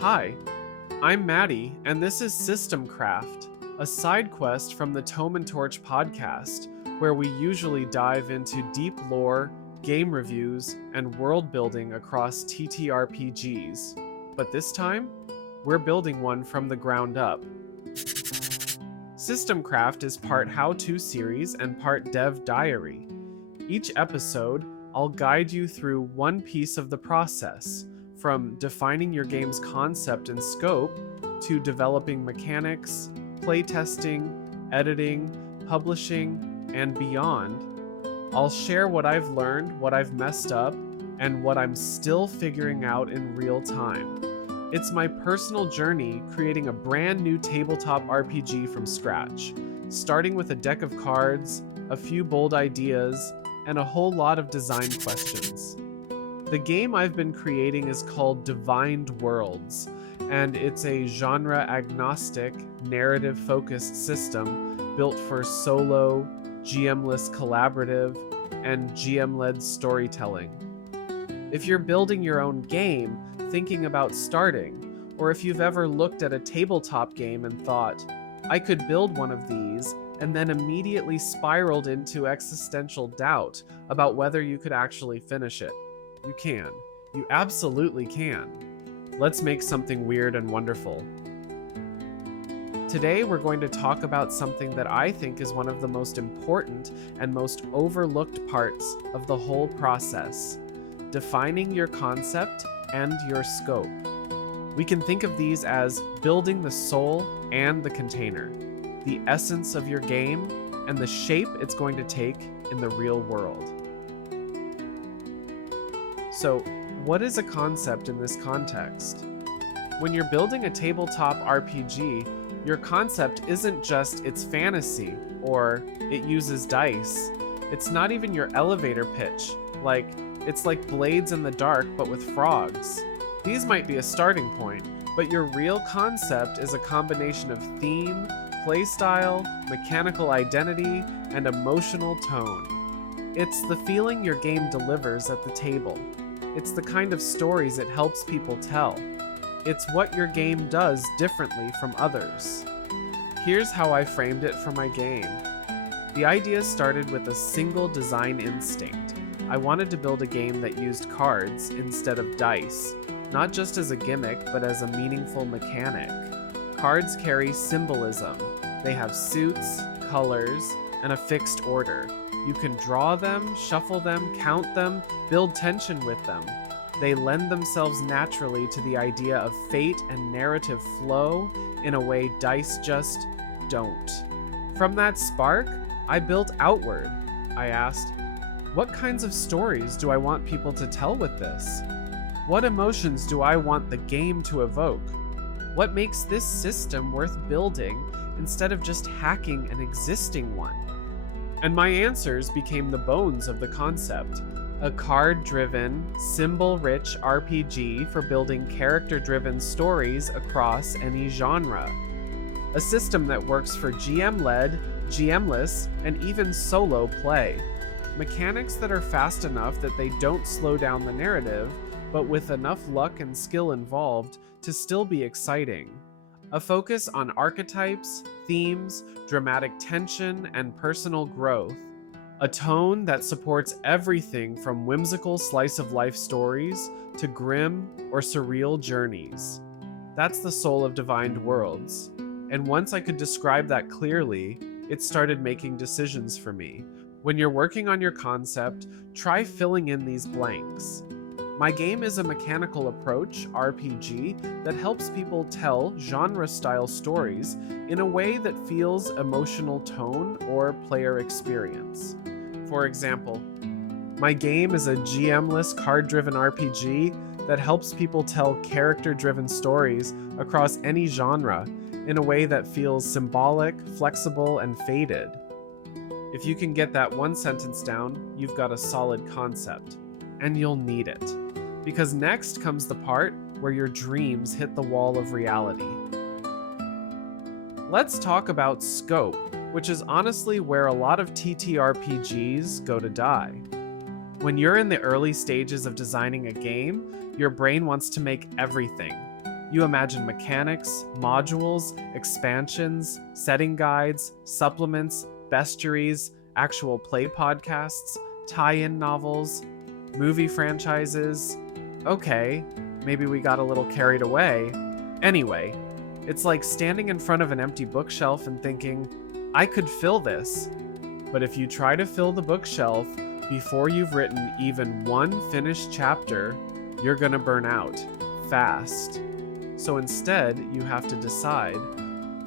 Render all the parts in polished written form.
Hi, I'm Maddie, and this is System Craft, a side quest from the Tome and Torch podcast, where we usually dive into deep lore, game reviews, and world building across TTRPGs. But this time, we're building one from the ground up. System Craft is part how-to series and part dev diary. Each episode, I'll guide you through one piece of the process, from defining your game's concept and scope to developing mechanics, playtesting, editing, publishing, and beyond. I'll share what I've learned, what I've messed up, and what I'm still figuring out in real time. It's my personal journey creating a brand new tabletop RPG from scratch, starting with a deck of cards, a few bold ideas, and a whole lot of design questions. The game I've been creating is called Derailed Worlds, and it's a genre-agnostic, narrative-focused system built for solo, GM-less collaborative, and GM-led storytelling. If you're building your own game, thinking about starting, or if you've ever looked at a tabletop game and thought, I could build one of these, and then immediately spiraled into existential doubt about whether you could actually finish it, you can. You absolutely can. Let's make something weird and wonderful. Today, we're going to talk about something that I think is one of the most important and most overlooked parts of the whole process: defining your concept and your scope. We can think of these as building the soul and the container, the essence of your game, and the shape it's going to take in the real world. So, what is a concept in this context? When you're building a tabletop RPG, your concept isn't just it's fantasy or it uses dice. It's not even your elevator pitch, it's like Blades in the Dark but with frogs. These might be a starting point, but your real concept is a combination of theme, playstyle, mechanical identity, and emotional tone. It's the feeling your game delivers at the table. It's the kind of stories it helps people tell. It's what your game does differently from others. Here's how I framed it for my game. The idea started with a single design instinct. I wanted to build a game that used cards instead of dice, not just as a gimmick, but as a meaningful mechanic. Cards carry symbolism. They have suits, colors, and a fixed order. You can draw them, shuffle them, count them, build tension with them. They lend themselves naturally to the idea of fate and narrative flow in a way dice just don't. From that spark, I built outward. I asked, what kinds of stories do I want people to tell with this? What emotions do I want the game to evoke? What makes this system worth building instead of just hacking an existing one? And my answers became the bones of the concept: a card-driven, symbol-rich RPG for building character-driven stories across any genre. A system that works for GM-led, GM-less, and even solo play. Mechanics that are fast enough that they don't slow down the narrative, but with enough luck and skill involved to still be exciting. A focus on archetypes, themes, dramatic tension, and personal growth. A tone that supports everything from whimsical slice-of-life stories to grim or surreal journeys. That's the soul of Derailed Worlds. And once I could describe that clearly, it started making decisions for me. When you're working on your concept, try filling in these blanks. My game is a mechanical approach RPG that helps people tell genre-style stories in a way that feels emotional tone or player experience. For example, my game is a GM-less card-driven RPG that helps people tell character-driven stories across any genre in a way that feels symbolic, flexible, and faded. If you can get that one sentence down, you've got a solid concept, and you'll need it. Because next comes the part where your dreams hit the wall of reality. Let's talk about scope, which is honestly where a lot of TTRPGs go to die. When you're in the early stages of designing a game, your brain wants to make everything. You imagine mechanics, modules, expansions, setting guides, supplements, bestiaries, actual play podcasts, tie-in novels, movie franchises. Okay, maybe we got a little carried away. Anyway, it's like standing in front of an empty bookshelf and thinking, I could fill this. But if you try to fill the bookshelf before you've written even one finished chapter, you're gonna burn out fast. So instead, you have to decide,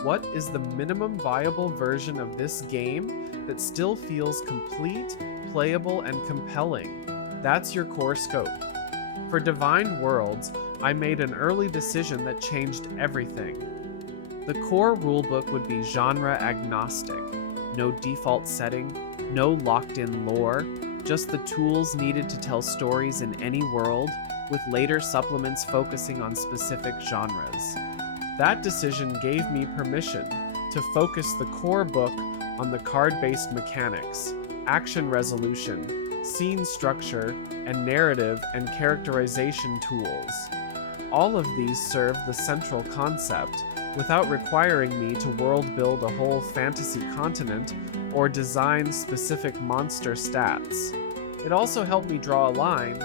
what is the minimum viable version of this game that still feels complete, playable, and compelling? That's your core scope. For Divine Worlds, I made an early decision that changed everything. The core rulebook would be genre agnostic. No default setting, no locked-in lore, just the tools needed to tell stories in any world, with later supplements focusing on specific genres. That decision gave me permission to focus the core book on the card-based mechanics, action resolution, scene structure, and narrative and characterization tools. All of these serve the central concept without requiring me to world build a whole fantasy continent or design specific monster stats. It also helped me draw a line.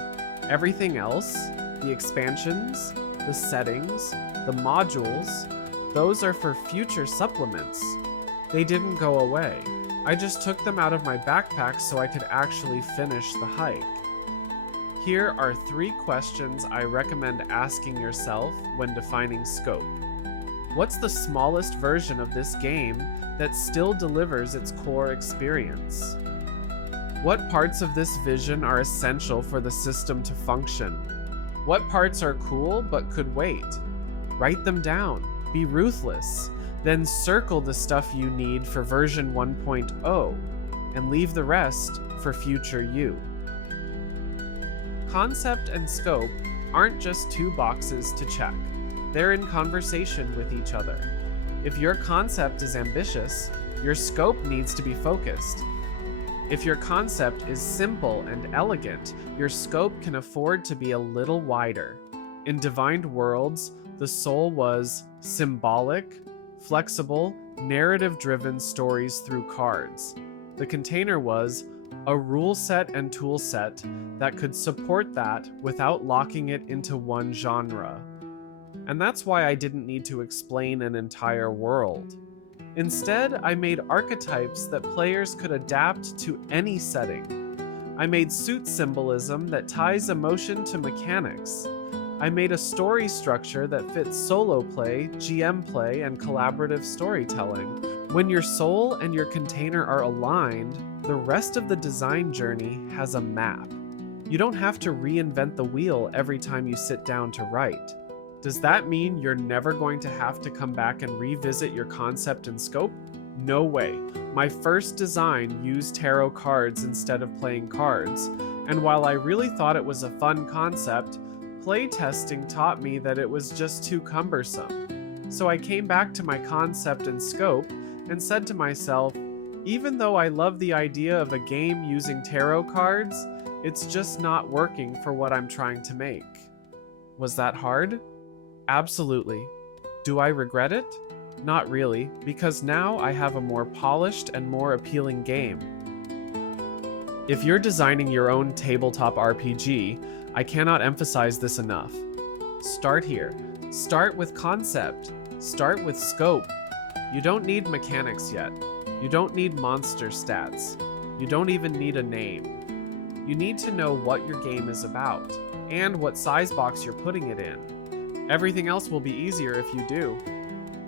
Everything else, the expansions, the settings, the modules, those are for future supplements. They didn't go away. I just took them out of my backpack so I could actually finish the hike. Here are 3 questions I recommend asking yourself when defining scope. What's the smallest version of this game that still delivers its core experience? What parts of this vision are essential for the system to function? What parts are cool but could wait? Write them down. Be ruthless. Then circle the stuff you need for version 1.0 and leave the rest for future you. Concept and scope aren't just 2 boxes to check. They're in conversation with each other. If your concept is ambitious, your scope needs to be focused. If your concept is simple and elegant, your scope can afford to be a little wider. In Divine Worlds, the soul was symbolic, flexible, narrative-driven stories through cards. The container was a rule set and tool set that could support that without locking it into one genre. And that's why I didn't need to explain an entire world. Instead, I made archetypes that players could adapt to any setting. I made suit symbolism that ties emotion to mechanics. I made a story structure that fits solo play, GM play, and collaborative storytelling. When your soul and your container are aligned, the rest of the design journey has a map. You don't have to reinvent the wheel every time you sit down to write. Does that mean you're never going to have to come back and revisit your concept and scope? No way. My first design used tarot cards instead of playing cards, and while I really thought it was a fun concept, playtesting taught me that it was just too cumbersome. So I came back to my concept and scope and said to myself, even though I love the idea of a game using tarot cards, it's just not working for what I'm trying to make. Was that hard? Absolutely. Do I regret it? Not really, because now I have a more polished and more appealing game. If you're designing your own tabletop RPG, I cannot emphasize this enough. Start here. Start with concept. Start with scope. You don't need mechanics yet. You don't need monster stats. You don't even need a name. You need to know what your game is about, and what size box you're putting it in. Everything else will be easier if you do.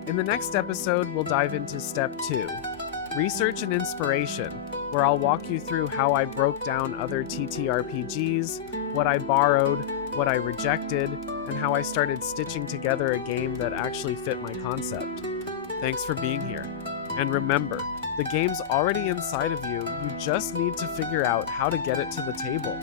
In the next episode, we'll dive into Step 2, Research and Inspiration, where I'll walk you through how I broke down other TTRPGs, what I borrowed, what I rejected, and how I started stitching together a game that actually fit my concept. Thanks for being here. And remember, the game's already inside of you, you just need to figure out how to get it to the table.